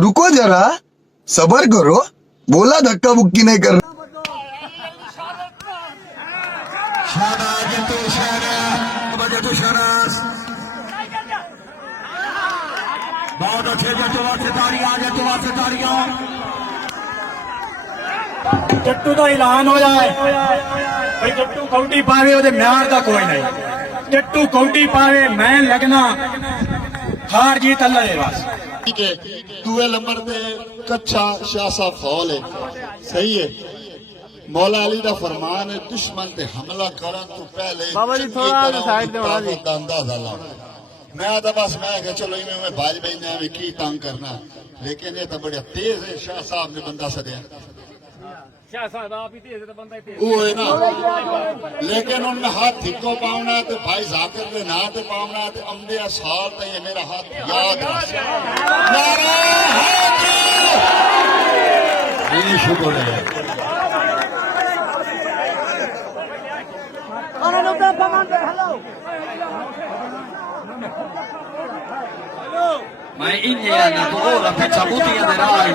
रुको जरा, सबर करो, बोला धक्का बुक्की नहीं करना। बहुत अच्छे ताड़ियां जट्टू का ऐलान हो जाए भाई जट्टू कौडी पावे ਉਹਦੇ म्यार का कोई नहीं जट्टू कौडी पावे मैं लगना हार जीत अल्लाह दे बस ठीक है दूए नंबर पे कच्चा शाह साहब फौल है सही है मौला अली का फरमान है दुश्मन पे हमला करन तो पहले बाबा जी थोड़ा साइड दे बना दी अंदाजा ला मैं तो बस मैं क्या चलो इन्हें मैं बाज बहने में की तंग करना लेकिन ये तो बड़े तेज है शाह साहब ने बंदा सदया शाह साहब आप ही तेज बंदा ही तेज वो है ना लेकिन उनने हाथ थिको पावना है तो भाई जाकिर के ना ते पावना है तो अमदे साल तो ये मेरा हाथ याद रख शुक्र है मैं इन्हें ना तो वो रफे सबूतियां दे रहा है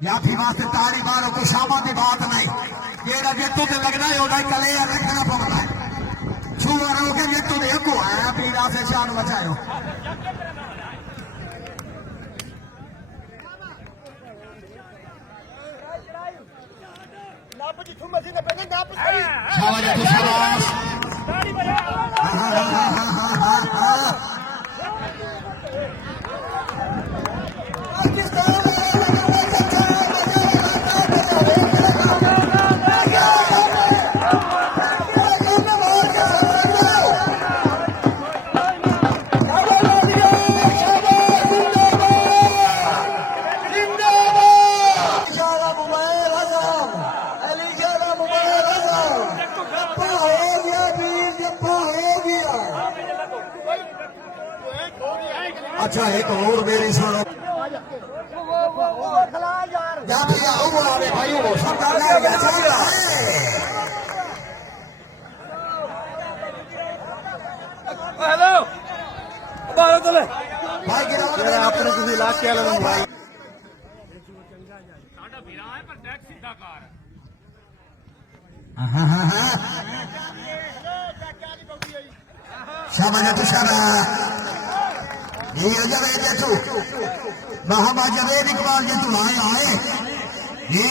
या फिर वास्ते तारी मारो कोई शामा की बात नहीं ये जेतू ते लगना है ओदा कले रखना पड़ता है छुआ रोके जेतू दे को आया पीड़ा से शान बचायो नाप जी तुम मसीने पे नाप शाबाश शाबाश अच्छा एक और मेरी सुनो भाई वो सब हेलो बाहर तो ले अपने किसी इलाके वाले भाई साडा वीरा है पर टैक्स सीधा कार शाबाश तुषारा ये जगह जेतू महमा जवेद इकबाल जेतू आए आए ये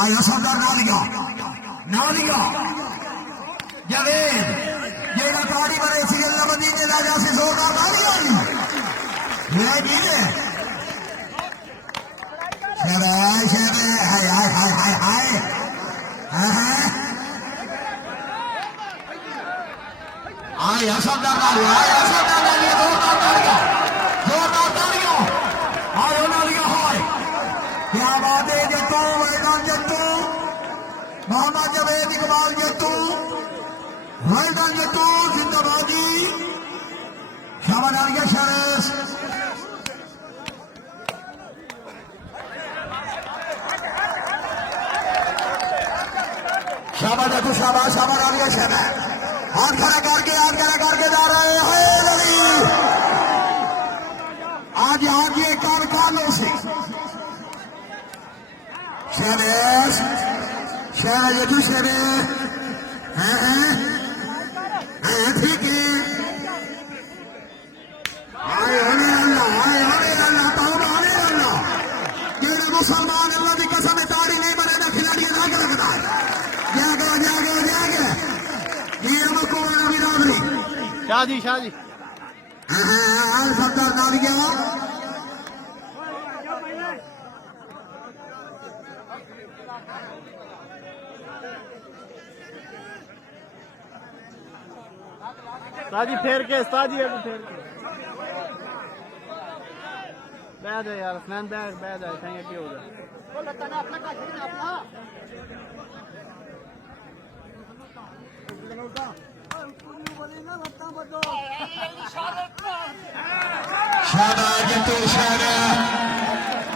आया सरदार नालिया जवेद ये तारी बने सी अल्लाह मदीने राजा से जोरदार नालिया ये जी शाबाश शाबाश हाय हाय हाय हाय हाय आया सरदार नालिया जोरदार तालियां आयो नालिया हाय क्या बात है जट्टू मैदान जट्टू मोहम्मद जवेद इकबाल जट्टू मैदान जट्टू जिंदाबादी शाबाश नालिया शरस शाबाश जट्टू शाबाश शाबाश नालिया शरस हाथ खड़ा करके जा रहे हैं आज ये कारखानों से शहरेश शहर तू शहरे ठीक है आए होने अल्लाह तौबा होने अल्लाह जेड़ा मुसलमान अल्लाह की कसम ताड़ी नहीं बने ना खिलाड़ी ना रखता है जागे शादी सरदार नालिया साजी फेर के साजी अभी फेर के बैठ यार स्नैन बैठ जाए कहीं क्या हो जाए शाबाश जट्टू शाबाश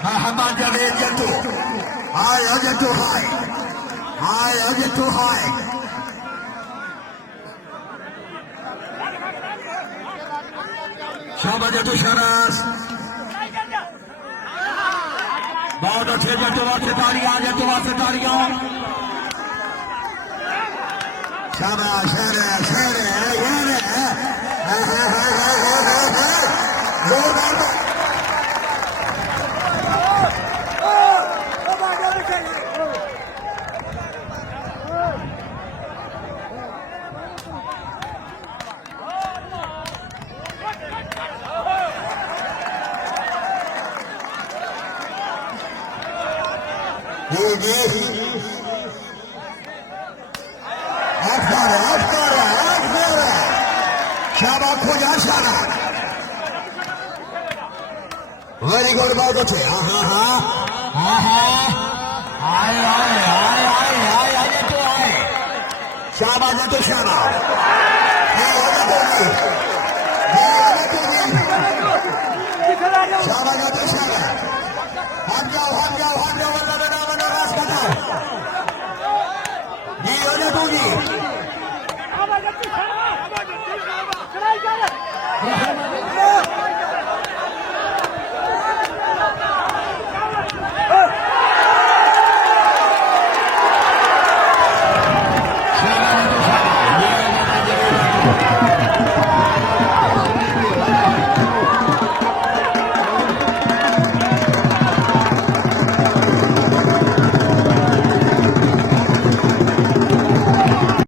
मोहम्मद जवेद जट्टू हाय जट्टू हाय जट्टू हाय शाबाश जट्टू शाबाश बहुत अच्छे जट्टू वास्ते तालियां शाबाश जोरदार जी शाबाश खोजा शाबाश वेरी गुड बहुत अच्छे आए शाबाश तो शाबाश